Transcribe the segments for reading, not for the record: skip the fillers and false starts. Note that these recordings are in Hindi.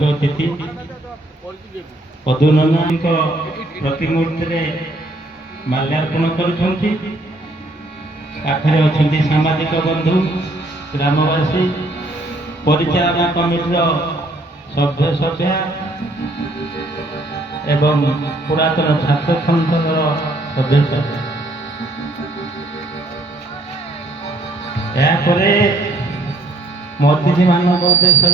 मुख्य अतिथि पदुनंदन प्रतिमूर्ति माल्यार्पण करुछंती। पाखरे अछंती सामाजिक बंधु ग्रामवासी परिचालना कमिटीर सभ्य सभ्या एवं पुरातन छात्र संसदर सभ्य सभ्या। यापरे अतिथि मान उद्देश्य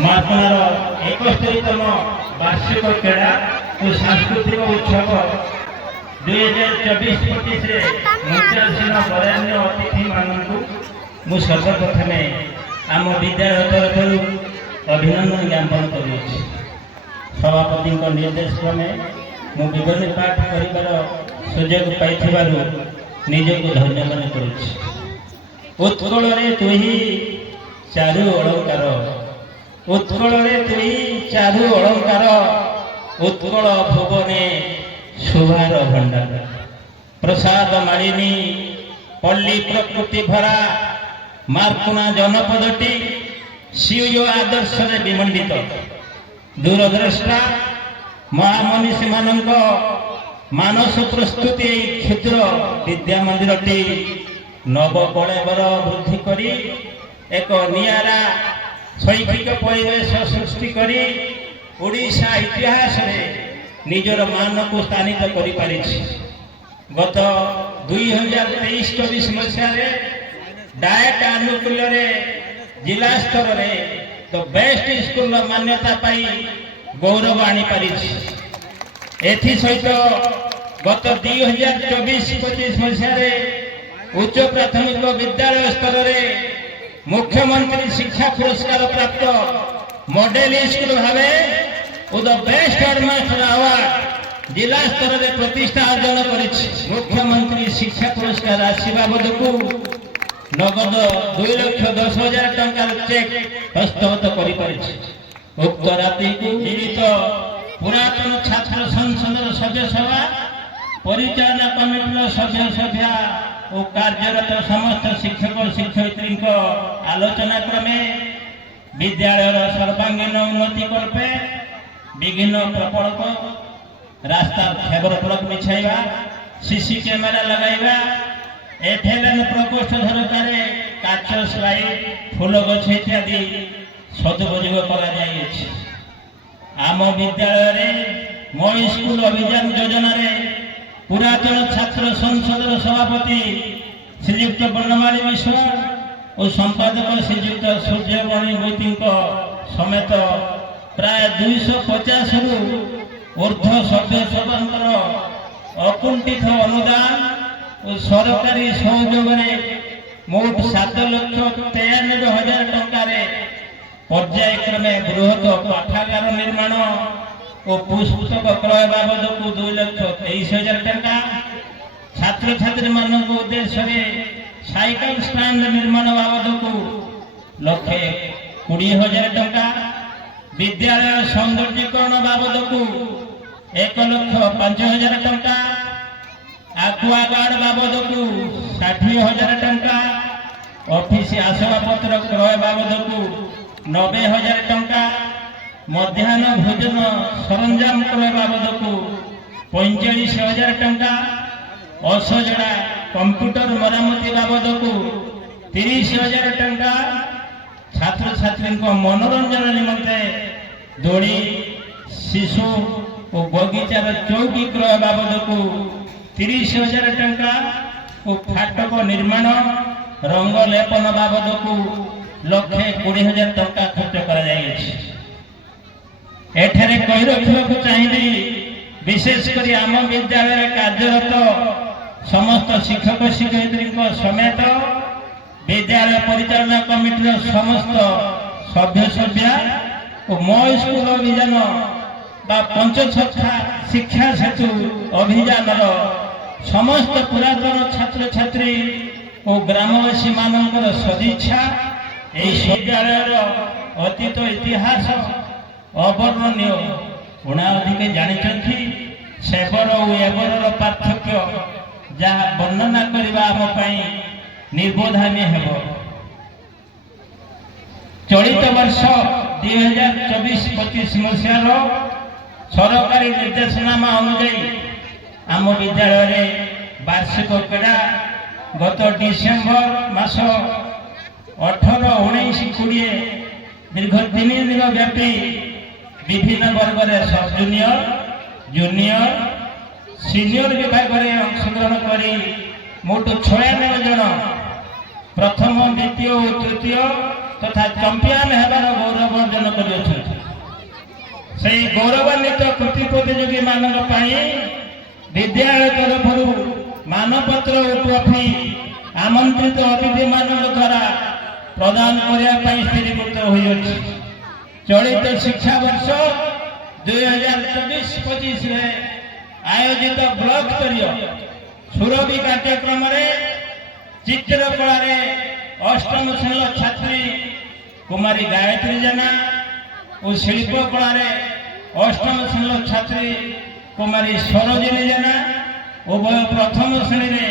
महात्मार 71तम वार्षिक क्रीड़ा और सांस्कृतिक उत्सव 2024-25 मुख्यासीन बरेण्य अतिथि मानू सर्वप्रथम आम विद्यालय तरफ अभिनंदन ज्ञापन कर सभापति निर्देश क्रमे मु विवरणी पाठ कर सुजोग पाई निजक धन्य मन कर। उत्कल तुही चारु अलंकार उत्कल तुई चारु अलंकार उत्कल भुवने शुभार भंडार प्रसाद मालिनी पल्ली प्रकृति भरा मार्कुणा जनपदटी शिव आदर्श विमंडित दूरद्रष्टा महामनीषी मानक मानस प्रस्तुति क्षुद्र विद्या मंदिरटी नवकलेवर वृद्धि करी एक नियारा शैक्षिक परिवेश सृष्टि करी ओडिशा इतिहास निजर मान को स्थानित कर गत 2023-24 मसीह डाएट आनुकूल्य जिला स्तर में तो बेस्ट स्कूल मान्यता पाई गौरव आनी पारी। एथि सहित गत 2024-25 मसीह उच्च प्राथमिक विद्यालय स्तर में मुख्यमंत्री शिक्षा पुरस्कार प्राप्त model school Bhave the best headmaster award जिला स्तर में प्रतिष्ठा अर्जन कर मुख्यमंत्री शिक्षा पुरस्कार राशि बाबद को नगद 2,10,000 टंकार चेक हस्तगत कर उक्त राति को जीवित पुरातन छात्र संसद सभ्य सभा परिचालना कमिटी सभ्य सभ्या और कार्यरत समस्त शिक्षक शिक्षयित्री आलोचना क्रमे विद्यालय सर्वांगीन उन्नति कल्पे विभिन्न प्रकल्प रास्ता फेबर प्लक बिछाइबा सीसी कैमेरा लगाइबा एफएलएन प्रकोष्ठ सरकार काच स्लाइड फूल गछ इत्यादि सदुपयोग करा जाइए। आम विद्यालय मो स्कूल अभियान योजना पुरातन छात्र संसद सभापति श्रीयुक्त वर्णमाली मिश्र और संपादक श्रीयुक्त सूर्यमणि मोती समेत प्राय 250 रु ऊर्ध्व सभ्य सभा अकुंठित अनुदान और सरकारी सहयोग मोट 7,93,000 टंकार पर्यायक्रमे बृहत पाठागार निर्माण ଓ ପୁସ୍ତକ କ୍ରୟ ବାବଦକୁ 2,23,000 ଟଙ୍କା। ଛାତ୍ରଛାତ୍ରୀ ମାନଙ୍କ ଉଦ୍ଦେଶ୍ୟରେ ସାଇକେଲ ଷ୍ଟାଣ୍ଡ ନିର୍ମାଣ ବାବଦକୁ 1,20,000 ଟଙ୍କା। ବିଦ୍ୟାଳୟ ସୌନ୍ଦର୍ଯ୍ୟକରଣ ବାବଦକୁ 1,05,000 ଟଙ୍କା। ଆକ୍ୱାଗାର୍ଡ ବାବଦକୁ 60,000 ଟଙ୍କା। ଅଫିସ ଆସବାବପତ୍ର କ୍ରୟ ବାବଦକୁ 90,000 ଟଙ୍କା। ମଧ୍ୟାହ୍ନ ଭୋଜନ ସରଞ୍ଜାମ କ୍ରୟ ବାବଦକୁ 45,000 ଟଙ୍କା। ଅସଜଡ଼ା କମ୍ପ୍ୟୁଟର ମରାମତି ବାବଦକୁ 30,000 ଟଙ୍କା। ଛାତ୍ରଛାତ୍ରୀଙ୍କ ମନୋରଞ୍ଜନ ନିମନ୍ତେ ଦୋଳି, ଶିଶୁ ଓ ବଗିଚାର ଚୌକି କ୍ରୟ ବାବଦକୁ 30,000 ଟଙ୍କା ଓ ଫାଟକ ନିର୍ମାଣ ରଙ୍ଗ ଲେପନ ବାବଦକୁ 1,20,000 ଟଙ୍କା ଖର୍ଚ୍ଚ କରାଯାଇଛି। ଏଠାରେ କହି ରଖିବାକୁ ଚାହିଁବି, ବିଶେଷ କରି ଆମ ବିଦ୍ୟାଳୟରେ କାର୍ଯ୍ୟରତ ସମସ୍ତ ଶିକ୍ଷକ ଶିକ୍ଷୟିତ୍ରୀଙ୍କ ସମେତ ବିଦ୍ୟାଳୟ ପରିଚାଳନା କମିଟିର ସମସ୍ତ ସଭ୍ୟସଭ୍ୟା ଓ ମୋ ସ୍କୁଲ ଅଭିଯାନ ବା ପଞ୍ଚସଖା ଶିକ୍ଷା ସେତୁ ଅଭିଯାନର ସମସ୍ତ ପୁରାତନ ଛାତ୍ରଛାତ୍ରୀ ଓ ଗ୍ରାମବାସୀ ମାନଙ୍କର ସଦିଚ୍ଛା ଏହି ବିଦ୍ୟାଳୟର ଅତୀତ ଇତିହାସ ଅବର୍ଣ୍ଣନୀୟ। ଉଣା ଅଧିକେ ଜାଣିଛନ୍ତି, ସେବର ଓ ଏବରର ପାର୍ଥକ୍ୟ ଯାହା ବର୍ଣ୍ଣନା କରିବା ଆମ ପାଇଁ ନିର୍ବୋଧାମୀ ହେବ। ଚଳିତ ବର୍ଷ 2024-25 ମସିହାର ସରକାରୀ ନିର୍ଦ୍ଦେଶନାମା ଅନୁଯାୟୀ ଆମ ବିଦ୍ୟାଳୟରେ ବାର୍ଷିକ କ୍ରୀଡ଼ା ଗତ ଡିସେମ୍ବର ମାସ 18, 19, 20 ଦୀର୍ଘ 3 ଦିନ ବ୍ୟାପୀ ବିଭିନ୍ନ ବର୍ଗରେ ସବ୍ ଜୁନିୟର, ଜୁନିୟର, ସିନିୟର ବିଭାଗରେ ଅଂଶଗ୍ରହଣ କରି ମୋଟ 96 ଜଣ ପ୍ରଥମ, ଦ୍ୱିତୀୟ ଓ ତୃତୀୟ ତଥା ଚମ୍ପିଆନ ହେବାର ଗୌରବ ଅର୍ଜନ କରିଅଛନ୍ତି। ସେହି ଗୌରବାନ୍ୱିତ କୃତି ପ୍ରତିଯୋଗୀ ମାନଙ୍କ ପାଇଁ ବିଦ୍ୟାଳୟ ତରଫରୁ ମାନପତ୍ର ଓ ଟ୍ରଫି ଆମନ୍ତ୍ରିତ ଅତିଥି ମାନଙ୍କ ଦ୍ୱାରା ପ୍ରଦାନ କରିବା ପାଇଁ ସ୍ଥିରୀକୃତ ହୋଇଅଛି। ଚଳିତ ଶିକ୍ଷାବର୍ଷ 2024-25ରେ ଆୟୋଜିତ ବ୍ଲକ ସ୍ତରୀୟ ସୁରଭି କାର୍ଯ୍ୟକ୍ରମରେ ଚିତ୍ରକଳାରେ ଅଷ୍ଟମ ଶ୍ରେଣୀର ଛାତ୍ରୀ କୁମାରୀ ଗାୟତ୍ରୀ ଜେନା ଓ ଶିଳ୍ପକଳାରେ ଅଷ୍ଟମ ଶ୍ରେଣୀର ଛାତ୍ରୀ କୁମାରୀ ସରୋଜିନୀ ଜେନା ଉଭୟ ପ୍ରଥମ ଶ୍ରେଣୀରେ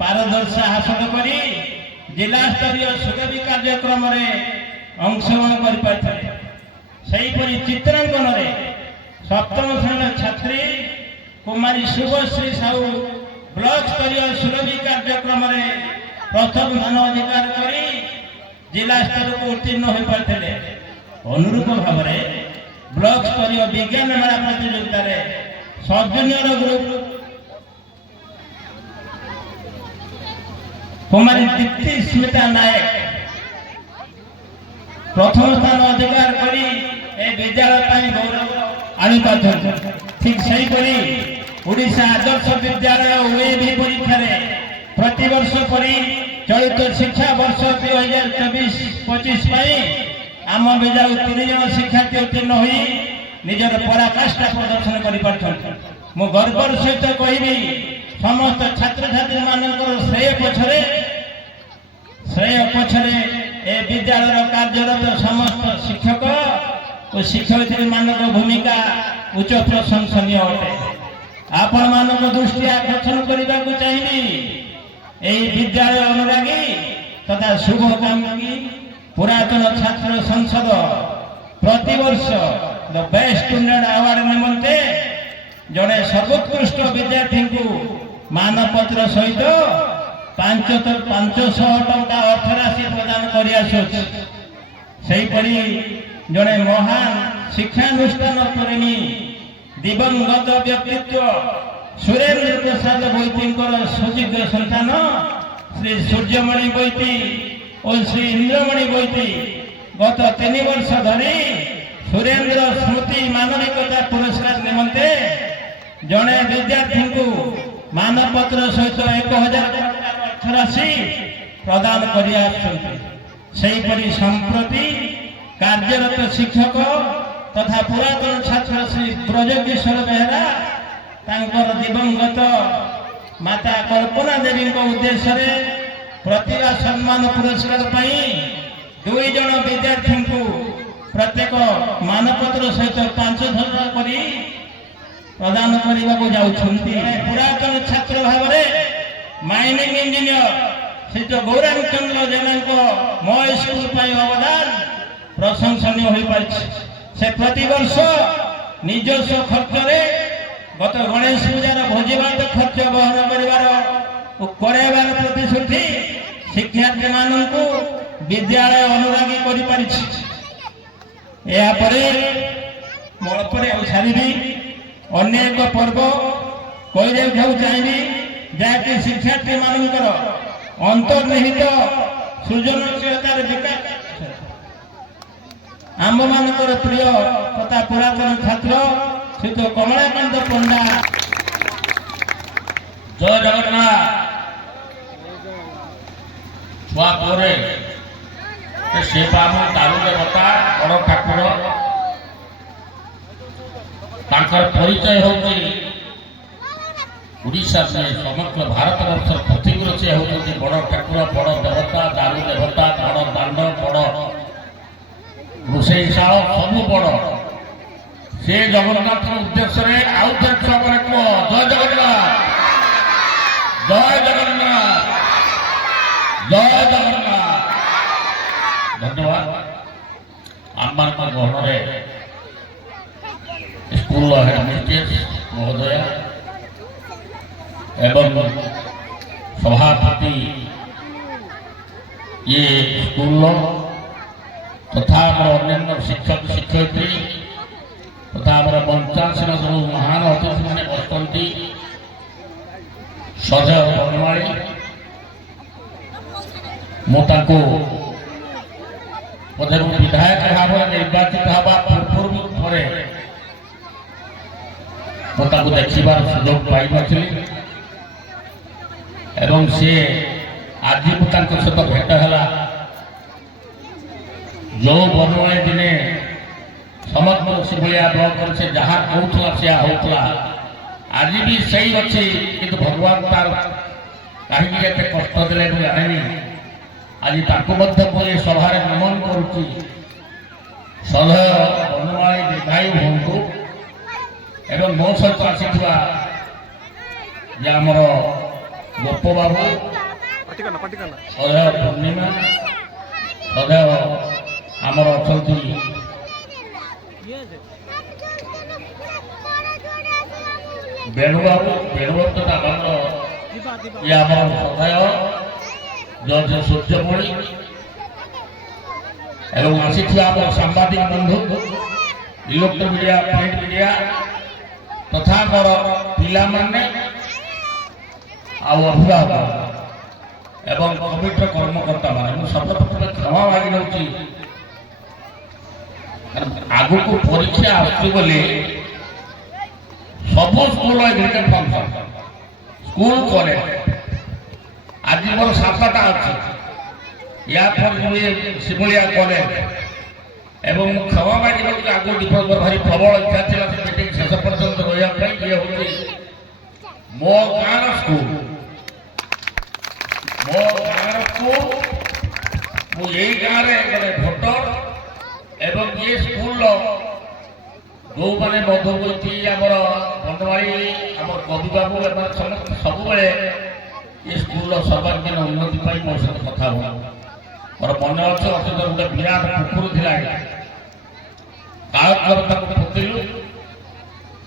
ପାରଦର୍ଶିତା ହାସଲ କରି ଜିଲ୍ଲାସ୍ତରୀୟ ସୁରଭି କାର୍ଯ୍ୟକ୍ରମରେ ଅଂଶଗ୍ରହଣ କରିପାରିଥିଲେ। ସେହିପରି ଚିତ୍ରାଙ୍କନରେ ସପ୍ତମ ଶ୍ରେଣୀର ଛାତ୍ରୀ କୁମାରୀ ଶୁଭଶ୍ରୀ ସାହୁ ବ୍ଲକ ସ୍ତରୀୟ ସୁରଭି କାର୍ଯ୍ୟକ୍ରମରେ ପ୍ରଥମ ସ୍ଥାନ ଅଧିକାର କରି ଜିଲ୍ଲା ସ୍ତରକୁ ଉତ୍ତୀର୍ଣ୍ଣ ହୋଇପାରିଥିଲେ। ଅନୁରୂପ ଭାବରେ ବ୍ଲକ ସ୍ତରୀୟ ବିଜ୍ଞାନ ମେଳା ପ୍ରତିଯୋଗିତାରେ ସବ୍ ଜୁନିୟର ଗ୍ରୁପ କୁମାରୀ ଦୀପ୍ତି ସ୍ମିତା ନାୟକ ପ୍ରଥମ ସ୍ଥାନ ଅଧିକାର କରି ଏ ବିଦ୍ୟାଳୟ ପାଇଁ ଗୌରବ ଆଣିପାରିଛନ୍ତି। ଠିକ୍ ସେହିପରି ଓଡ଼ିଶା ଆଦର୍ଶ ବିଦ୍ୟାଳୟ ଓଏବି ପରୀକ୍ଷାରେ ପ୍ରତିବର୍ଷ ପରି ଚଳିତ ଶିକ୍ଷାବର୍ଷ 2024-25 ପାଇଁ ଆମ ବିଦ୍ୟାଳୟ 3 ଜଣ ଶିକ୍ଷାର୍ଥୀ ଉତ୍ତୀର୍ଣ୍ଣ ହୋଇ ନିଜର ପରାକାଷ୍ଠା ପ୍ରଦର୍ଶନ କରିପାରିଛନ୍ତି। ମୁଁ ଗର୍ବର ସହିତ କହିବି, ସମସ୍ତ ଛାତ୍ରଛାତ୍ରୀ ମାନଙ୍କର ଶ୍ରେୟ ପଛରେ ଏ ବିଦ୍ୟାଳୟର କାର୍ଯ୍ୟରତ ସମସ୍ତ ଶିକ୍ଷକ ଓ ଶିକ୍ଷୟିତ୍ରୀ ମାନଙ୍କ ଭୂମିକା ଉଚ୍ଚ ପ୍ରଶଂସନୀୟ ଅଟେ। ଆପଣମାନଙ୍କ ଦୃଷ୍ଟି ଆକର୍ଷଣ କରିବାକୁ ଚାହିଁବି, ଏହି ବିଦ୍ୟାଳୟ ଅନୁରାଗୀ ତଥା ଶୁଭକାମୀ ପୁରାତନ ଛାତ୍ର ସଂସଦ ପ୍ରତିବର୍ଷ ଦ ବେଷ୍ଟ ଷ୍ଟୁଡେଣ୍ଟ ଆୱାର୍ଡ ନିମନ୍ତେ ଜଣେ ସର୍ବୋତ୍କୃଷ୍ଟ ବିଦ୍ୟାର୍ଥୀଙ୍କୁ ମାନପତ୍ର ସହିତ 500 ଟଙ୍କା ଅର୍ଥରାଶି ପ୍ରଦାନ କରିଆସୁଅଛି। ସେହିପରି ଜଣେ ମହାନ ଶିକ୍ଷାନୁଷ୍ଠାନ ପ୍ରେମୀ ଦିବଂଗତ ବ୍ୟକ୍ତିତ୍ୱ ସୁରେନ୍ଦ୍ର ପ୍ରସାଦ ବୈତୀଙ୍କର ସୁଯୋଗ୍ୟ ସନ୍ତାନ ଶ୍ରୀ ସୂର୍ଯ୍ୟମଣି ବୈତୀ ଓ ଶ୍ରୀ ଇନ୍ଦ୍ରମଣି ବୈତୀ ଗତ 3 ବର୍ଷ ଧରି ସୁରେନ୍ଦ୍ର ସ୍ମୃତି ମାନବିକତା ପୁରସ୍କାର ନିମନ୍ତେ ଜଣେ ବିଦ୍ୟାର୍ଥୀଙ୍କୁ ମାନପତ୍ର ସହିତ 1,000 ଟଙ୍କା ଅର୍ଥରାଶି ପ୍ରଦାନ କରିଆସୁଛନ୍ତି। ସେହିପରି ସମ୍ପ୍ରତି କାର୍ଯ୍ୟରତ ଶିକ୍ଷକ तथा पुरातन छात्र श्री ब्रजकिशोर बेहरा तांकर दिवंगत माता कल्पना देवी उद्देश्य प्रतिभा सम्मान पुरस्कार पाई 2 जन विद्यार्थी को प्रत्येक मानपत्र सहित 5 धरण करी प्रदान करने को जाउछंती। पुरातन छात्र भाव माइनिंग इंजीनियर श्री गौरांग चंद्र जेना मो स्कूल अवदान प्रशंसनीय हो पारि। से प्रतिवर्ष निजस्व खर्च गत गणेश पूजार भोजीभात खर्च बहन करार प्रतिश्रुति शिक्षार्थी मानक विद्यालय अनुरागी कर सारी अन्य एक पर्व कही चाहिए जहाँकि शिक्षार्थी मानकर अंतर्निहित सृजनशीलतार विकास आम मानकर प्रिय तथा पुरातन छात्र श्री कमलाकांत पंडा। जय जगन्नाथ। छुआ पोरे से पाम दारू देवता बड़ ठाकुर तांकर परिचय होगी उड़ीसा में समग्र भारत वर्ष पृथ्वी से होती बड़ ठाकुर बड़ देवता दारू देवता बड़ दांड बड़ रोषेशाल सब बड़ से जगन्नाथ उद्देश्य आउ थे छुआ कह जय जगन्नाथ जय जगन्नाथ जय जगन्नाथ। धन्यवाद। आम गहन स्कूल हेडमिस्ट्रेस महोदय एवं सभापति ये स्कूल तथा अन्य शिक्षक शिक्षयित्री तथा मंचासीन जो महान अतिथि मैंने बसती सजय बनमाड़ी मुझे विधायक भाव निर्वाचित हवा पूर्व मुझे देखार सुजोग पाई एवं सी आज सहित भेट है जो बनमाड़ी दिने समग्र शिवलिया ब्लॉक से जहाँ कहला से होता आज भी सही अच्छी किंतु भगवान तार कहीं कष्ट देले जानी आज सभा नमन करुच्ची सदय बनमाड़ी दीर्घायु हूँ एवं मो सहित आसीथिबा जे आमर गोप बाबू सदय पूर्णिमा सदय आमर अच्छा बेणुबाबू तो ये आम सदय जज सूर्यमणि एवं आसी सांबादिक बंधु इलेक्ट्रोनिक मीडिया प्रिंट मीडिया तथा मोर पिला माने अभिभावक एवं कमिटर कर्मकर्ता मैंने सर्वप्रथम क्षमा मांगी नौची आगु को परीक्षा आसुले सब school education function school college आज मोर 7टा अच्छी या शिवलिया कॉलेज एवं क्षमा मांगी आगु दीपक भारी प्रबल इच्छा थी मीटिंग शेष पर्यटन रहा ये हूँ मो गाँव स्कूल यही गाँव में भोटर एवं ये स्कूल जो मैंने मधुमती आमर बनमाड़ी आम कवि बाबू सब ये स्कूल सर्वांगीन उन्नति मो सहित कथा हुआ मोर मन अच्छे अतीत गोटे विराट पुकुर था कालकर पोतिलु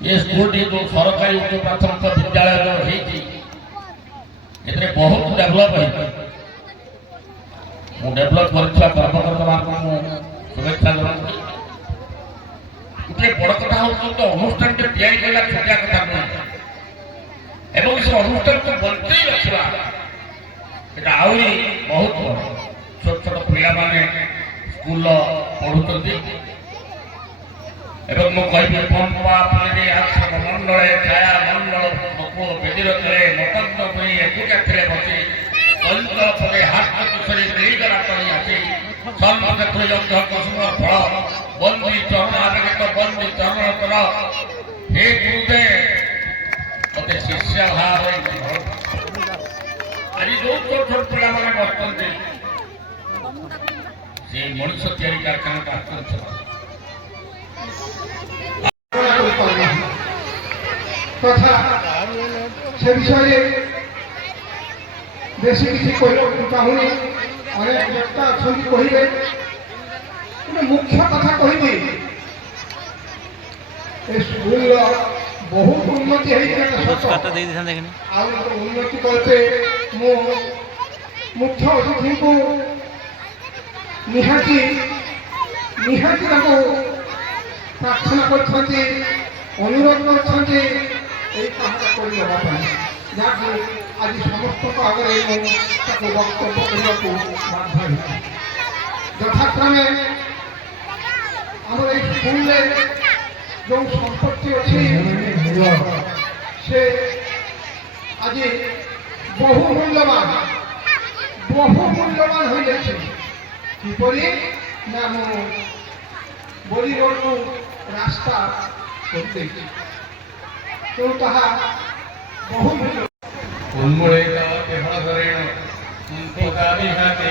ये स्कूल जो सरकारी उच्च प्राथमिक विद्यालय जो होती बहुत डेभलप हो डेभलप कर्मकर्ता मान शुभेच्छा जनाऊँ। गोटे बड़ कथा हूँ तो अनुष्ठान या छोटिया कथा नुह एवं से अनुष्ठान को बंचाई रखा आहरी बहुत बड़ छोट छोट पिला माने स्कूल पढ़ुंट एवं मुझे पंपा पुरी आश्रम मंडल छाया मंडल बेदीर तले मकंद पुरी एकुटा थे बसी चलित फले हाथ किशोरी मिलगला आसी सर्वक्षेत्र कुसुम फल ବନ୍ଦୀ ଚରଣ ଆବେଗିତ ବନ୍ଦୀ ଚରଣ କର ହେ ଗୁରୁଦେବ ମତେ ଶିଷ୍ୟ ଭାବରେ ଆଜି ଯୋଉ ଛୋଟ ଛୋଟ ପିଲାମାନେ ବସୁଛନ୍ତି ସେ ମଣିଷ ତିଆରି କାରଖାନାକୁ ଆସୁଛନ୍ତି তথা সে বিষয়ে বেশি কিছু কহিବାକୁ চাହୁଁନି অনেক বক্তা অଛନ୍ତି কহিবে কিন্তু মুখ্য কথা কহিବି ଏ ସ୍କୁଲର ବହୁତ ଉନ୍ନତି ହେଇଛି ଆଉ ଉନ୍ନତି କରିତେ ମୁଁ ମୁଖ୍ୟ ଅତିଥିଙ୍କୁ ନିହାତି ତାଙ୍କୁ ପ୍ରାର୍ଥନା କରିଛନ୍ତି ଅନୁରୋଧ କରିଛନ୍ତି এই কামটা করে দেওয়া ପାଇଁ ଯାହାକି ଆଜି ସମସ୍ତଙ୍କ ଆଗରେ ମୁଁ ତାକୁ ବକ୍ତବ୍ୟ କରିବାକୁ ବାଧ୍ୟ ହେଇଛି ଯଥାକ୍ରମେ ଆମର ଏଇ ସ୍କୁଲରେ ଯେଉଁ ସମ୍ପତ୍ତି ଅଛି ସେ ଆଜି ବହୁ ମୂଲ୍ୟବାନ ହୋଇଯାଇଛି କିପରି ନା ମୁଁ ବଳି ରୋଡକୁ ରାସ୍ତା କରିଦେଇଛି ତେଣୁ ତାହା ବହୁ ମୂଲ୍ୟ উন্মূলিত দেহধরেণ বিহাতে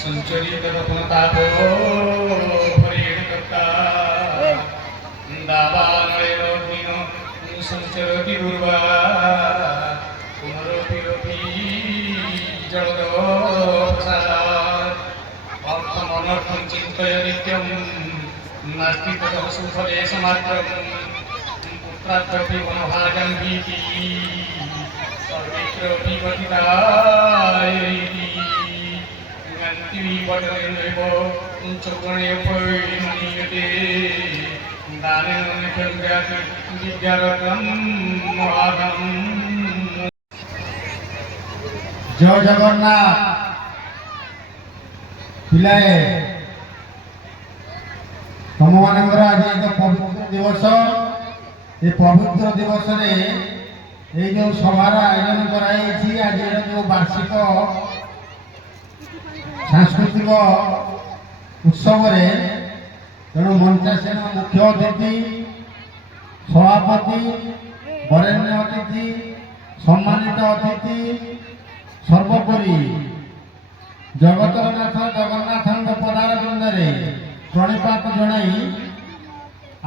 সঞ্চরিত রত্নতাপ পরিণতা দাবানলের দিন সঞ্চরতি দুর্বা পুনরপি জলদসার অর্থমনর্থম চিন্তয় নিত্যম নাস্তি ততঃ সুফলে সমাত্রম পুত্রাত্রপি মনোভাজং ভীতি সর্বেত্রপি পতিতায়তি গন্তি বিপদনেব চৌগণে পরিণীয়তে দানেন নিখন্যাতি বিদ্যারতম মহাধম। জয় জগন্নাথ ପିଲାଏ ତମମାନଙ୍କର ଆଜି ଏକ ପବିତ୍ର ଦିବସ ଏ ପବିତ୍ର ଦିବସରେ এই ଯେଉଁ ସଭାର ଆୟୋଜନ କରାଯାଇଛି ଆଜିର ଯେଉଁ ବାର୍ଷିକ ସାଂସ୍କୃତିକ ଉତ୍ସବରେ ତେଣୁ ମଞ୍ଚାସୀନ ମୁଖ୍ୟ ଅତିଥି ସଭାପତି ବରେଣ୍ୟ ଅତିଥି ସମ୍ମାନିତ ଅତିଥି ସର୍ବୋପରି ଜଗତର ନାଥ ଜଗନ୍ନାଥଙ୍କ ପଦାର ବୃନ୍ଦରେ ପ୍ରଣିପାତ ଜଣାଇ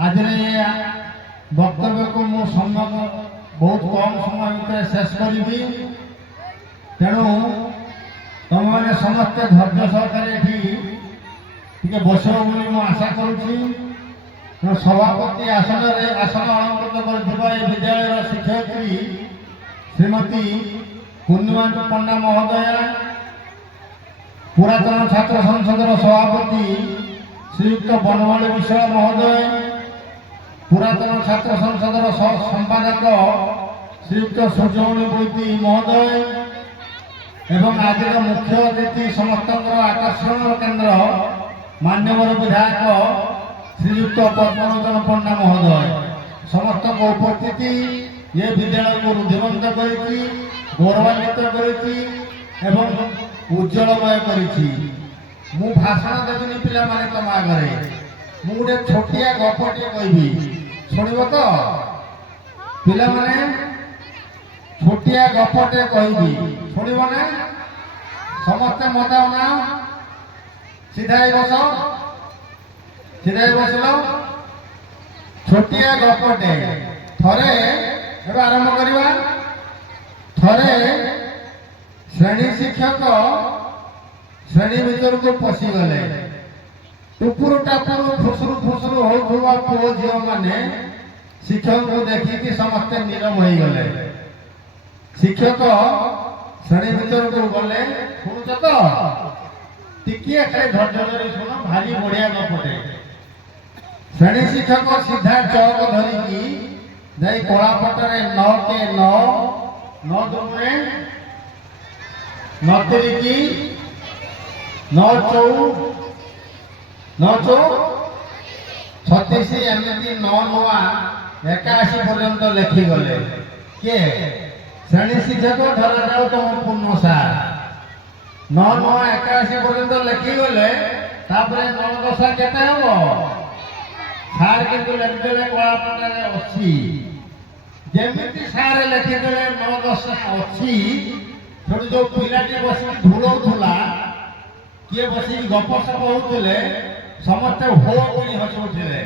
ଆଜିର ଏ ବକ୍ତବ୍ୟକୁ ମୁଁ ବହୁତ କମ୍ ସମୟ ଭିତରେ ଶେଷ କରିବି ତେଣୁ ତମେମାନେ ସମସ୍ତେ ଧୈର୍ଯ୍ୟ ସହକାରେ ଏଠି ଟିକେ ବସିବ ବୋଲି ମୁଁ ଆଶା କରୁଛି ତେଣୁ ସଭାପତି ଆସନ ଅଳଙ୍କୃତ କରିଥିବା ଏ ବିଦ୍ୟାଳୟର ଶିକ୍ଷୟିତ୍ରୀ ଶ୍ରୀମତୀ ପୂର୍ଣ୍ଣିମା ପଣ୍ଡା ମହୋଦୟା ପୁରାତନ ଛାତ୍ର ସଂସଦର ସଭାପତି ଶ୍ରୀଯୁକ୍ତ ବନମାଳୀ ବିଶ୍ୱାଳ ମହୋଦୟ ପୁରାତନ ଛାତ୍ର ସଂସଦର ସମ୍ପାଦକ ଶ୍ରୀଯୁକ୍ତ ସୂର୍ଯ୍ୟମଣି ବୈଦ୍ୟ ମହୋଦୟ ଏବଂ ଆଜିର ମୁଖ୍ୟ ଅତିଥି ସମସ୍ତଙ୍କର ଆକର୍ଷଣର କେନ୍ଦ୍ର ମାନ୍ୟବର ବିଧାୟକ ଶ୍ରୀଯୁକ୍ତ ପଦ୍ମଲୋଚନ ପଣ୍ଡା ମହୋଦୟ ସମସ୍ତଙ୍କ ଉପସ୍ଥିତି ଏ ବିଦ୍ୟାଳୟକୁ ରୁଦ୍ଧିବନ୍ତ କରିଛି ଗୌରବାନ୍ୱିତ କରିଛି ଏବଂ ଉଜ୍ଜଳମୟ କରିଛି। ମୁଁ ଭାଷଣ ଦେବିନି ପିଲାମାନେ ତମ ଆଗରେ ମୁଁ ଗୋଟେ ଛୋଟିଆ ଗପଟିଏ କହିବି ଶୁଣିବ ତ ପିଲାମାନେ ଛୋଟିଆ ଗପଟେ କହିବି ଶୁଣିବ ନା ସମସ୍ତେ ମତେ ଅନାଅ ସିଧା ହେଇ ବସିଲ ଛୋଟିଆ ଗପଟେ ଥରେ ଏବେ ଆରମ୍ଭ କରିବା ଥରେ ଶ୍ରେଣୀ ଶିକ୍ଷକ ଶ୍ରେଣୀ ଭିତରକୁ ପଶିଗଲେ ଟୁପୁରୁ ଟାପୁରୁ ଫୁସୁରୁ ହଉଥିବା ପୁଅ ଝିଅ ମାନେ ଶିକ୍ଷକଙ୍କୁ ଦେଖିକି ସମସ୍ତେ ନୀରବ ହେଇଗଲେ ଶିକ୍ଷକ ଶ୍ରେଣୀ ଭିତରକୁ ଗଲେ ଶୁଣୁଛ ତ ଟିକିଏ ଖାଲି ଧୈର୍ଯ୍ୟ ଧରି ଶୁଣ ଭାରି ବଢିଆ ଗପଟେ ଶ୍ରେଣୀ ଶିକ୍ଷକ ସିଧା ଚକ ଧରିକି ଯାଇ କଳାପଟରେ 9 କେ 9 ଦୁଗୁଣେ 9 ତିରିକି 9 ଚଉ 36 ଏମିତି 9 ନୂଆ 81 ପର୍ଯ୍ୟନ୍ତ ଲେଖିଗଲେ କିଏ ଶ୍ରେଣୀ ଶିକ୍ଷକ ଧରାଯାଉ ତମ ପୂର୍ଣ୍ଣ ସାର୍ 9 ନୂଆ 81 ପର୍ଯ୍ୟନ୍ତ ଲେଖିଗଲେ ତାପରେ ନବଦଶା କେତେ ହବ? ସାର୍ କିନ୍ତୁ ଲେଖିଦେଲେ କଳାପଟାରେ ଅଛି। ଯେମିତି ସାର୍ ଲେଖିଦେଲେ ନବଦଶା ଅଛି, ସେଠୁ ଯୋଉ ପିଲାଟି ବସିକି ଢୁଳଉଥିଲା, କିଏ ବସିକି ଗପସପ ହଉଥିଲେ, ସମସ୍ତେ ହୋ କରି ହସି ଉଠିଲେ।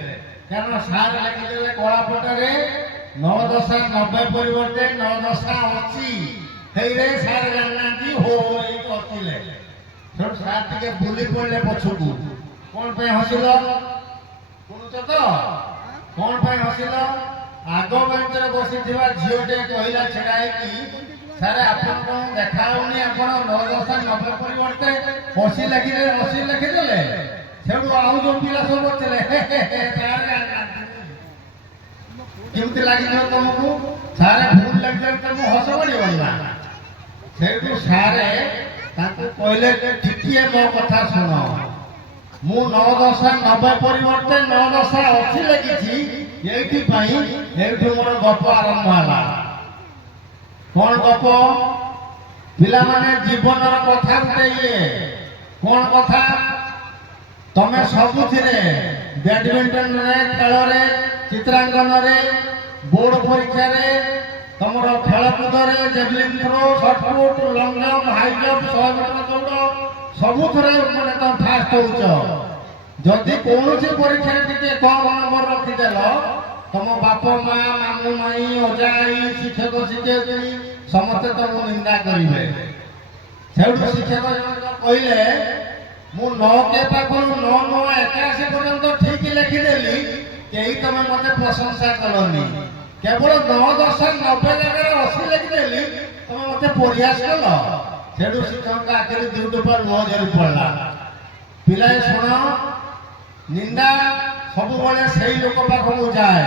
କାରଣ ସାର୍ ଲେଖିଦେଲେ କଳାପଟାରେ ନବଦଶା 90 ପରିବର୍ତ୍ତେ ନବଦଶା ଅଛି। ହେଇରେ ସାର୍ ଜାଣିନାହାନ୍ତି, ହୋ ହେଇକି ହସିଲେ। ସେଠୁ ସାର୍ ଟିକେ ବୁଲି ପଡ଼ିଲେ ପଛକୁ। କଣ ପାଇଁ ହସିଲ? ଶୁଣୁଛ ତ? କଣ ପାଇଁ ହସିଲ? ଆଗ ବେଞ୍ଚରେ ବସିଥିବା ଝିଅଟେ କହିଲା ଛିଡ଼ା ହେଇକି, ସାର୍ ଆପଣ କଣ ଦେଖା ହଉନି, ଆପଣ ନବଦଶା 90 ପରିବର୍ତ୍ତେ ଅଶୀ ଲେଖିଦେଲେ। ସେଠୁ ଆଉ ଯୋଉ ପିଲା ସବୁ ଥିଲେ ସାର୍ ଜାଣିନାହାନ୍ତି। କେମିତି ଲାଗିଥିବ ତମକୁ? ସାର୍ ଭୁଲ ଲେଖିଦେଲେ ତମକୁ ହସ ପଡ଼ିବନି ନା? ସେଇଠୁ ସାରେ ତାଙ୍କୁ କହିଲେ, ଟିକିଏ ମୋ କଥା ଶୁଣ, ମୁଁ ନବଦଶା 90 ପରିବର୍ତ୍ତେ ନବଦଶା ଅଛି ଲେଖିଛି। ଏଇଥିପାଇଁ ଏଇଠୁ ମୋର ଗପ ଆରମ୍ଭ ହେଲା। କଣ ଗପ? ପିଲାମାନେ ଜୀବନର କଥା ଗୋଟେ ଇଏ। କଣ କଥା? ତମେ ସବୁଥିରେ, ବ୍ୟାଡମିଣ୍ଟନରେ, ଖେଳରେ, ଚିତ୍ରାଙ୍କନରେ, ବୋର୍ଡ ପରୀକ୍ଷାରେ, ତମର ଖେଳକୁଦରେ, javelin throw, shot put, long jump, high jump, 100 metre ଦୌଡ଼, ସବୁଥିରେ ମାନେ ତମେ ଫାଷ୍ଟ ହଉଛ। ଯଦି କୌଣସି ପରୀକ୍ଷାରେ ଟିକେ କମ ନମ୍ବର ରଖିଦେଲ, ତମ ବାପ ମା, ମାମୁଁ ମାଇଁ, ଅଜା ଆଈ, ଶିକ୍ଷକ ଶିକ୍ଷୟିତ୍ରୀ ସମସ୍ତେ ତମକୁ ନିନ୍ଦା କରିବେ। ସେଉଠୁ ଶିକ୍ଷକ ଜଣକ କହିଲେ, ମୁଁ 9 ପାଖରୁ 981 ପର୍ଯ୍ୟନ୍ତ ଠିକ ଲେଖିଦେଲି, କେହି ତମେ ମତେ ପ୍ରଶଂସା କଲନି। କେବଳ 9ଦଶା 90 ଜାଗାରେ 80 ଲେଖିଦେଲି, ତମେ ମତେ ପରିହାସ କଲ। ସେଠୁ ଶିକ୍ଷକଙ୍କ ଆଖିରେ ଦୁଇଟି ଲୁହ ଝରି ପଡ଼ିଲା। ପିଲାଏ ଶୁଣ, ନିନ୍ଦା ସବୁବେଳେ ସେଇ ଲୋକ ପାଖକୁ ଯାଏ।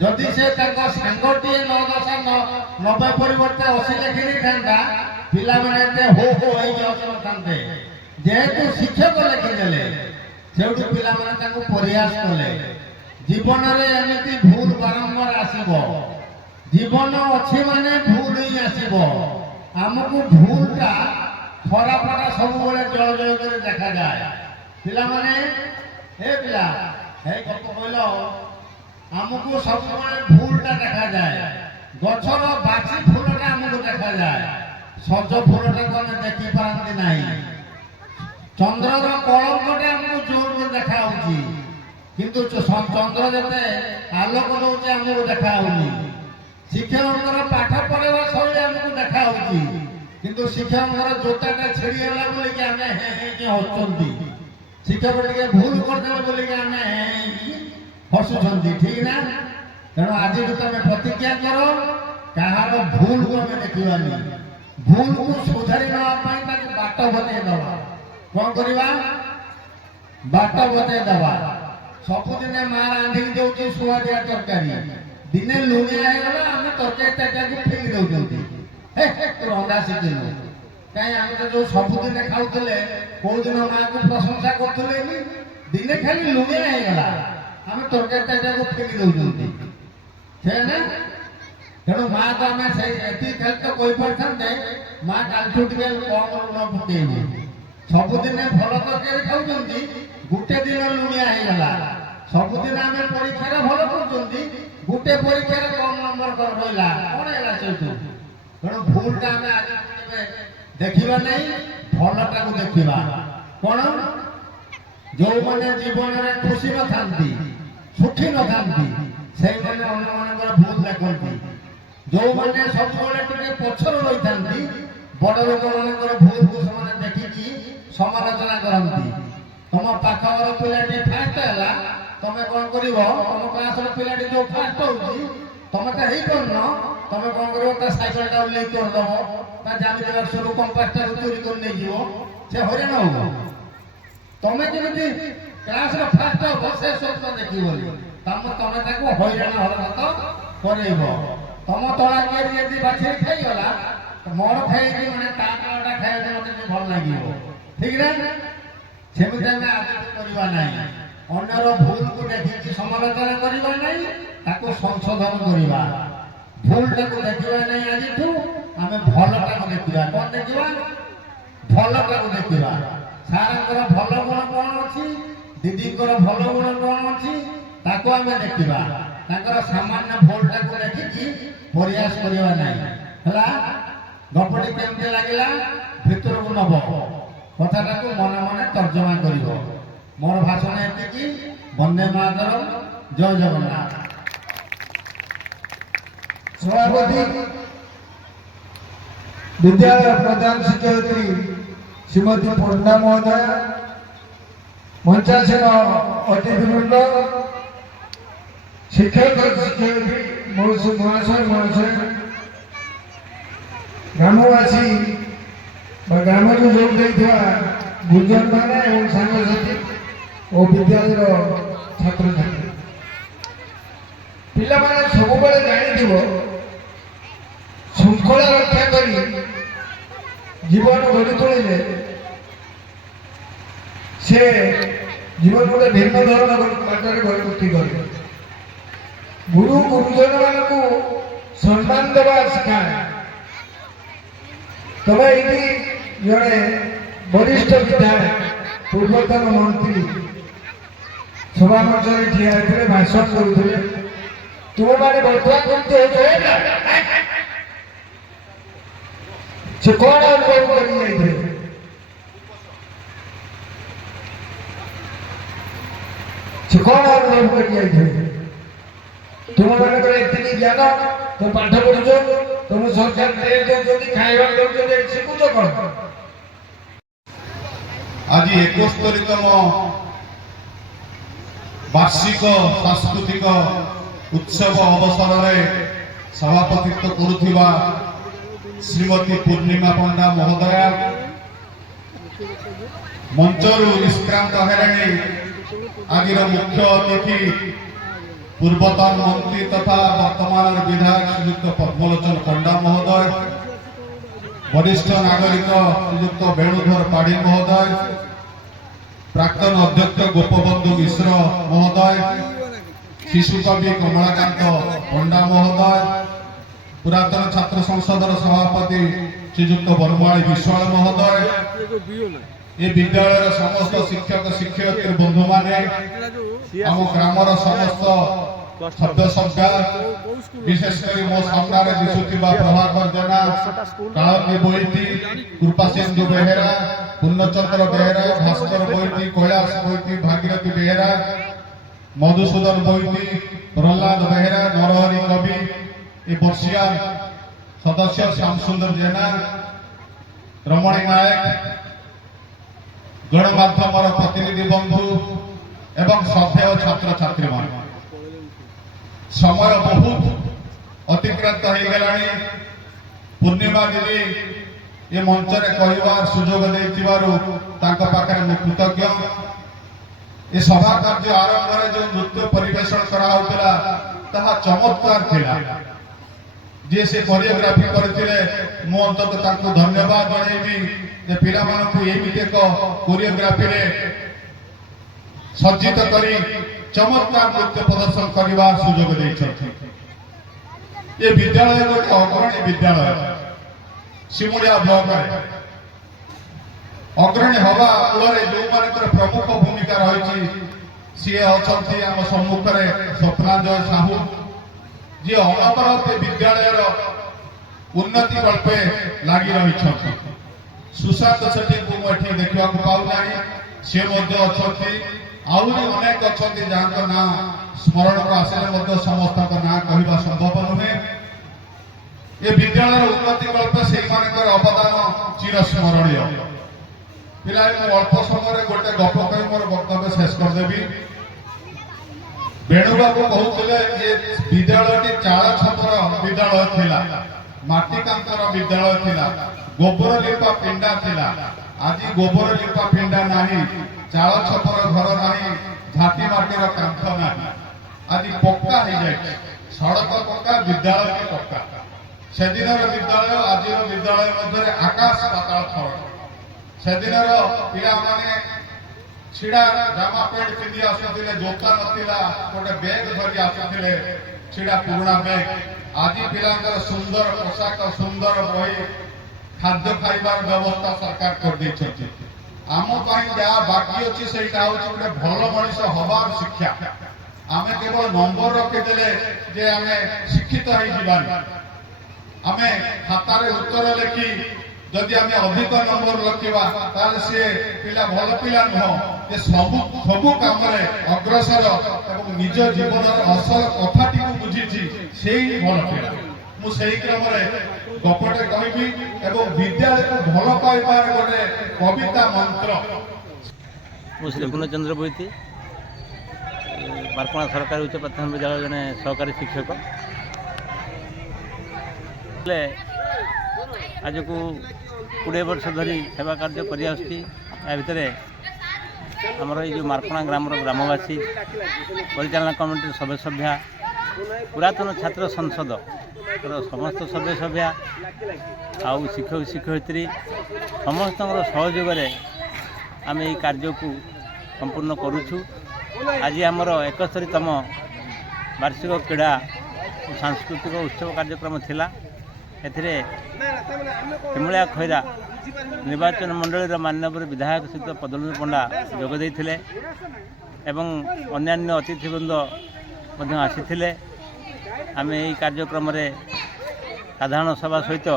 ଯଦି ସେ ତାଙ୍କ ସାଙ୍ଗଟିଏ 9ଦଶା 90 ପରିବର୍ତ୍ତେ 80 ଲେଖି ଦେଇଥାନ୍ତା, ପିଲାମାନେ ଏତେ ହୋ ହୋ ହେଇକି ହସି ନଥାନ୍ତେ। ଯେହେତୁ ଶିକ୍ଷକ ଲେଖିଦେଲେ, ସେଉଠୁ ପିଲାମାନେ ତାଙ୍କୁ ପରିହାସ କଲେ। ଜୀବନରେ ଏମିତି ଭୁଲ ବାରମ୍ବାର ଆସିବ। ଜୀବନ ଅଛି ମାନେ ଭୁଲ ହିଁ ଆସିବ। ଆମକୁ ଭୁଲଟା, ଖରାପଟା ସବୁବେଳେ ଜଳ ଜଳ କରି ଦେଖାଯାଏ। ପିଲାମାନେ, ହେ ପିଲା, ହେ ଗପ କହିଲ, ଆମକୁ ସବୁବେଳେ ଭୁଲଟା ଦେଖାଯାଏ। ଗଛର ବାସି ଫୁଲଟା ଆମକୁ ଦେଖାଯାଏ, ସଜ ଫୁଲଟାକୁ ଆମେ ଦେଖିପାରନ୍ତି ନାହିଁ। ଚନ୍ଦ୍ରର କଳଙ୍କଟା ଆମକୁ ଜୋରରେ ଦେଖା ହଉଛି, କିନ୍ତୁ ଚନ୍ଦ୍ର ଯେତେ ଆଲୋକ ଦଉଛି ଆମକୁ ଦେଖା ହଉନି। ଶିକ୍ଷକଙ୍କର ପାଠ ପଢ଼ାଇବା ଶୈଳୀ ଆମକୁ ଦେଖା ହଉଛି, କିନ୍ତୁ ଶିକ୍ଷକଙ୍କର ଜୋତାଟା ଛିଡ଼ିଗଲା ବୋଲିକି ଆମେ ହେଇକି ହସୁଛନ୍ତି। ଶିକ୍ଷକ ଟିକେ ଭୁଲ କରିଦେଲେ ବୋଲିକି ଆମେ ହେଇକି ହସୁଛନ୍ତି, ଠିକ ନା? ତେଣୁ ଆଜିଠୁ ତମେ ପ୍ରତିଜ୍ଞା କର, କାହାର ଭୁଲକୁ ଆମେ ଦେଖିବାନି। ଭୁଲକୁ ସୁଧାରି ନେବା ପାଇଁ ତାକୁ ବାଟ ବତେଇ ଦେବା। କଣ କରିବା? ବାଟ ବତେଇ ଦେବା। ସବୁଦିନେ ମା ରାନ୍ଧିକି ଦଉଛି ସୁଆଦିଆ ତରକାରୀ, ଦିନେ ଲୁଣିଆ ହେଇଗଲା, ଆମେ ତରକାରୀ ତାକୁ ଫିଙ୍ଗି ଦଉଛନ୍ତି। ରନ୍ଧା ଶିଖିଲୁ କାହିଁ? ଆମେ ତ ଯୋଉ ସବୁଦିନେ ଖାଉଥିଲେ, କୋଉ ଦିନ ମାକୁ ପ୍ରଶଂସା କରୁଥିଲେ, ଦିନେ ଖାଲି ଲୁଣିଆ ହେଇଗଲା, ଆମେ ତରକାରୀ ତାକୁ ଫିଙ୍ଗି ଦଉଛନ୍ତି। ସେ ନା? ତେଣୁ ମା ତ ଆମେ ସେଇ ଏତିକି ଖାଲି ତ କହିପାରିଥାନ୍ତେ, ମା କାଲିଠୁ ଟିକେ କମ ଲୁଣ ପକେଇବୁ। ସବୁଦିନେ ଭଲ ତରକାରୀ ଖାଉଛନ୍ତି, ଗୋଟେ ଦିନ ଲୁଣିଆ ହେଇଗଲା। ସବୁଦିନ ଆମେ ପରୀକ୍ଷାରେ ଭଲ କରୁଛନ୍ତି, ଗୋଟେ ପରୀକ୍ଷାରେ କମ ନମ୍ବର ରହିଲା, କଣ ହେଲା ସେଇଠୁ? ତେଣୁ ଭୁଲଟା ଆମେ ଆଜି ଦେଖିବା ନାହିଁ, ଭଲଟାକୁ ଦେଖିବା। କଣ? ଯୋଉମାନେ ଜୀବନରେ ଖୁସି ନଥାନ୍ତି, ସୁଖୀ ନଥାନ୍ତି, ସେଇମାନେ ଅନ୍ୟମାନଙ୍କର ଭୁଲ ଦେଖନ୍ତି। ଯୋଉମାନେ ସବୁବେଳେ ଟିକେ ପଛରେ ରହିଥାନ୍ତି, ବଡ ଲୋକମାନଙ୍କର ଭୁଲକୁ ସେମାନେ ଦେଖିକି ସମାଲୋଚନା କରନ୍ତି। ତମ ପାଖ ଘର ପିଲାଟି ଫାଷ୍ଟ ହେଲା, ତମେ କଣ କରିବ? ତମ କ୍ଲାସର ପିଲାଟି ଯୋଉ ଫାଷ୍ଟ ହଉଛି, ତମେ ତ ହେଇପାରୁନ, ତମେ କଣ କରିବ? ତା ସାଇକେଲଟା ଓହ୍ଲେଇ କରିଦବ, ତା ଜ୍ୟାମିତି ବାକ୍ସରୁ କମ୍ପାସଟାକୁ ଚୋରି କରି ନେଇଯିବ, ସେ ହଇରାଣ ହବ। ତମେ ଯେମିତି କ୍ଲାସର ଫାଷ୍ଟ ହବ, ସେ ସ୍ୱପ୍ନ ଦେଖିବନି। ତମେ ତାକୁ ହଇରାଣ ହରକତ କରେଇବ। ତମ ତଳା କିଏ ଯଦି ବାଛିକି ଖାଇଗଲା, ମୋର ଖାଇକି ମାନେ ତା ତଳଟା ଖାଇବାକୁ ମତେ ଟିକେ ଭଲ ଲାଗିବ, ଠିକ ନା? ସେମିତି ଆମେ ଆଦତ କରିବା ନାହିଁ। ଅନ୍ୟର ଭୁଲକୁ ଦେଖିକି ସମାଲୋଚନା କରିବା ନାହିଁ, ତାକୁ ସଂଶୋଧନ କରିବା। ଭୁଲଟାକୁ ଦେଖିବା ନାହିଁ, ଆଜିଠୁ ଆମେ ଭଲଟାକୁ ଦେଖିବା। କଣ ଦେଖିବା? ଭଲଟାକୁ ଦେଖିବା। ସାରଙ୍କର ଭଲ ଗୁଣ କ'ଣ ଅଛି, ଦିଦିଙ୍କର ଭଲ ଗୁଣ କ'ଣ ଅଛି, ତାକୁ ଆମେ ଦେଖିବା। ତାଙ୍କର ସାମାନ୍ୟ ଭୁଲଟାକୁ ଦେଖିକି ପ୍ରୟାସ କରିବା ନାହିଁ। ହେଲା, ଗପଟି କେମିତି ଲାଗିଲା ଭିତରକୁ ନବ, କଥାଟାକୁ ମନେ ମନେ ତର୍ଜମା କରିବ। ମୋର ଭାଷଣ ଏତିକି। ବନ୍ଦେ ମାତରମ୍, ଜୟ ଜଗନ୍ନାଥ। ସଭାପତି विद्यालय प्रधान शिक्षयित्री श्रीमती पण्डा महोदय, मंचासीन अतिथिवृंद, शिक्षक शिक्षयित्री महाशय महाशय, ग्रामवासी ग्राम जोग देता गुजर मैंने और सांगसाथी और विद्यालय छात्र छात्री पिला माने सब जानी शृंखला रक्षा करी जीवन गढ़ी तोड़े से जीवन गोटे भिन्न धरण बाटर गति करे। गुरु गुरुजन मान सम्मान देवा शिखाए। तबे ये जड़े वरिष्ठ विधायक पूर्वतन मंत्री सभा मंच ठिया होते भाषण करुले, तुम मैंने बर्तमान करते से कौन अनुभव कर कौन अनुभव कर तुम मान ज्ञान तुम पाठ पढ़ुच, तुम सरकार खाଇବା शिखुच कौन। आज 71तम वार्षिक सांस्कृतिक उत्सव अवसर में सभापतित्व करुवा श्रीमती पूर्णिमा पंडा महोदया मंचरू निष्क्रांत हेले। आज मुख्य अतिथि पूर्वतन मंत्री तथा वर्तमान विधायक श्रीयुक्त पद्मलोचन पंडा महोदय, वरिष्ठ नागरिक श्रीयुक्त वेणुधर पाढ़ी महोदय, प्राक्तन अध्यक्ष गोपबंधु मिश्र महोदय, शिशुकवि कमलाकांत पंडा महोदय, पुरातन छात्र संसद सभापति श्रीयुक्त बनमाली विश्वाल महोदय, ये विद्यालय समस्त शिक्षक शिक्षयित्री बंधु माने, आम ग्रामर समस्त सभ्य सभ्या, विशेषकर मो सामने दिशुवा प्रभाकर जेना, कालकी बोईती, कृपा सिंधु बेहेरा, पूर्णचंद्र बेहेरा, भास्कर बोईती, कैलाश बोईती, भागीरथी बेहेरा, मधुसूदन बोईती, प्रहलाद बेहेरा, नरहरि कवि, ये वर्षिया सदस्य श्याम सुंदर जेना, रमणी नायक, गणमाध्यम प्रतिनिधि बंधु एवं श्रद्धेय छात्र छात्री मान, समय बहुत अतिक्रांत हो गलानी। पूर्णिमा दीदी ये मंच रे कहवार सुजोग पाखे मु कृतज्ञ। ये सभा कार्य आरंभ में जो नृत्य परिवेषण कराउतला ताहा चमत्कार थिला। जे से कोरियोग्राफी करथिले मु अंतत तांको धन्यवाद जणैबी जे पिला मानकु एमिति एक कोरियोग्राफी रे सज्जित करी चमत्कार नृत्य प्रदर्शन करने सुजोग देइछथि। ये विद्यालय गोटे अग्रणी विद्यालय सिमुलिया ब्लॉक में अग्रणी हवा मूल जो मानकर प्रमुख भूमिका रही सी अच्छा आम सम्मुख में स्वप्नांजय साहू जी अनवरत विद्यालय उन्नति कल्पे लगी रही। सुशांत सेठी को मुझे देखा पाऊना सी अच्छा आहरी अनेक अच्छा जहाँ ना स्मरण को आसिले समस्त ना कहवा संभव नुहे। ये विद्यालय उन्नति कल्पे से अवदान चिरस्मरणीय। पिला अल्प समय गोटे गप कही मोर वक्तव्य शेष करदेवी। वेणुबाबू कहते विद्यालय चाल छपर विद्यालय थिला, माटी कांतर विद्यालय थिला, गोबर लिपा पिंडा थिला। आज गोबर लिपा पिंडा नाही, चाल छपर घर नाही, झाटी माटीर कांथ नाही। आज पक्का हो जाए, सड़क पक्का, विद्यालय भी पक्का। से दिन विद्यालय आज विद्यालय मध्य आकाश पाताल फरक। से दिन पिला माने छिड़ा जामा पेंट पिंधि आसुथिले, जोता नथिला, गोटे बैग धरी आसुथिले, छिड़ा पुराणा बैग। आज पिलांकर सुंदर पोशाक, सुंदर बही, खाद्य खाइबार व्यवस्था सरकार कर दैछथि। आम जहाँ बाकी अच्छी से गोटे भल मनीष हबार शिक्षा आम केवल नंबर रखीदे जे आम शिक्षित आम खातार उत्तर लिखि जदि आम अधिक नंबर रखा ताल सी पिला भल पिला नुह जे सबु काम अग्रसर और निज जीवन असल कथाटी बुझी से भल पिला मुझे क्रम गपटे कहि विद्यालय को भल पाइबार गोटे कविता मंत्र ମୁଁ ଶ୍ରୀ ପୂର୍ଣ୍ଣଚନ୍ଦ୍ର ବୋଇତି ବାରପଣା ସରକାରୀ ଉଚ୍ଚ ପ୍ରାଥମିକ ବିଦ୍ୟାଳୟ ଜଣେ ସହକାରୀ ଶିକ୍ଷକ। ହେଲେ ଆଜକୁ 20 ବର୍ଷ ଧରି ସେବା କାର୍ଯ୍ୟ କରି ଆସୁଛି। ଏହା ଭିତରେ ଆମର ଏଇ ଯେଉଁ ମାରପଣା ଗ୍ରାମର ଗ୍ରାମବାସୀ, ପରିଚାଳନା କମିଟିର ସଭ୍ୟା, ପୁରାତନ ଛାତ୍ର ସଂସଦର ସମସ୍ତ ସଭ୍ୟା ଆଉ ଶିକ୍ଷକ ଶିକ୍ଷୟିତ୍ରୀ ସମସ୍ତଙ୍କର ସହଯୋଗରେ ଆମେ ଏହି କାର୍ଯ୍ୟକୁ ସମ୍ପୂର୍ଣ୍ଣ କରୁଛୁ। ଆଜି ଆମର 71ତମ ବାର୍ଷିକ କ୍ରୀଡ଼ା ଓ ସାଂସ୍କୃତିକ ଉତ୍ସବ କାର୍ଯ୍ୟକ୍ରମ ଥିଲା। ଏଥିରେ ହିମୁଳିଆ ଖଇରା ନିର୍ବାଚନ ମଣ୍ଡଳୀର ମାନ୍ୟବର ବିଧାୟକ ଶ୍ରୀ ପଦମେନ୍ଦ୍ର ପଣ୍ଡା ଯୋଗ ଦେଇଥିଲେ ଏବଂ ଅନ୍ୟାନ୍ୟ ଅତିଥିବୃନ୍ଦ ମଧ୍ୟ ଆସିଥିଲେ। ଆମେ ଏହି କାର୍ଯ୍ୟକ୍ରମରେ ସାଧାରଣ ସଭା ସହିତ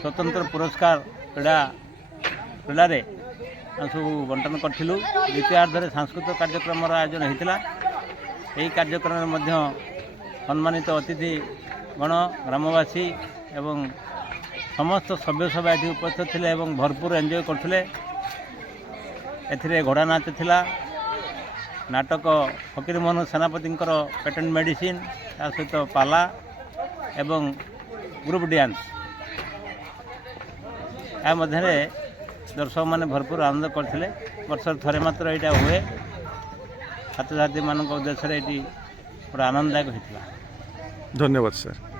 ସ୍ୱତନ୍ତ୍ର ପୁରସ୍କାର କ୍ରୀଡ଼ାରେ ସବୁ ବଣ୍ଟନ କରିଥିଲୁ। ଦ୍ୱିତୀୟାର୍ଦ୍ଧରେ ସାଂସ୍କୃତିକ କାର୍ଯ୍ୟକ୍ରମର ଆୟୋଜନ ହୋଇଥିଲା। ଏହି କାର୍ଯ୍ୟକ୍ରମରେ ମଧ୍ୟ ସମ୍ମାନିତ ଅତିଥିଗଣ, ଗ୍ରାମବାସୀ ଏବଂ ସମସ୍ତ ସଭ୍ୟସଭା ଏଠି ଉପସ୍ଥିତ ଥିଲେ ଏବଂ ଭରପୁର ଏନ୍ଜୟ କରୁଥିଲେ। ଏଥିରେ ଘୋଡ଼ା ନାଚ ଥିଲା, ନାଟକ ଫକୀରମୋହନ ସେନାପତିଙ୍କର ପେଟେଣ୍ଟ ମେଡିସିନ୍, ତା ସହିତ ପାଲା ଏବଂ ଗ୍ରୁପ୍ ଡ୍ୟାନ୍ସ। ଏହା ମଧ୍ୟରେ ଦର୍ଶକମାନେ ଭରପୁର ଆନନ୍ଦ କରିଥିଲେ। ବର୍ଷରେ ଥରେ ମାତ୍ର ଏଇଟା ହୁଏ। ଛାତ୍ରଛାତ୍ରୀମାନଙ୍କ ଉଦ୍ଦେଶ୍ୟରେ ଏଠି ଗୋଟେ ଆନନ୍ଦଦାୟକ ହୋଇଥିଲା। ଧନ୍ୟବାଦ ସାର୍।